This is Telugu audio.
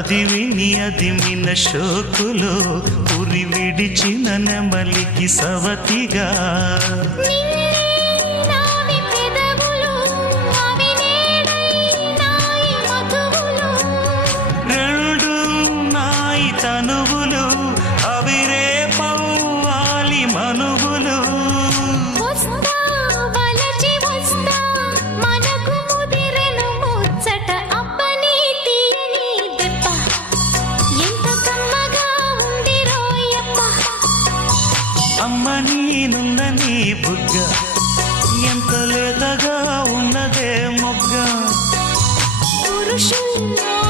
అది విని అదిమిన షోకులో ఉరి విడిచిన నెమలికి సవతిగా రెండు నాయి తనువులు అవి రేపవ్వాలి మనువులు అమ్మ నీనున్న నీ బుగ్గ ఎంత లేతగా ఉన్నదే మొగ్గ పురుషుల్లో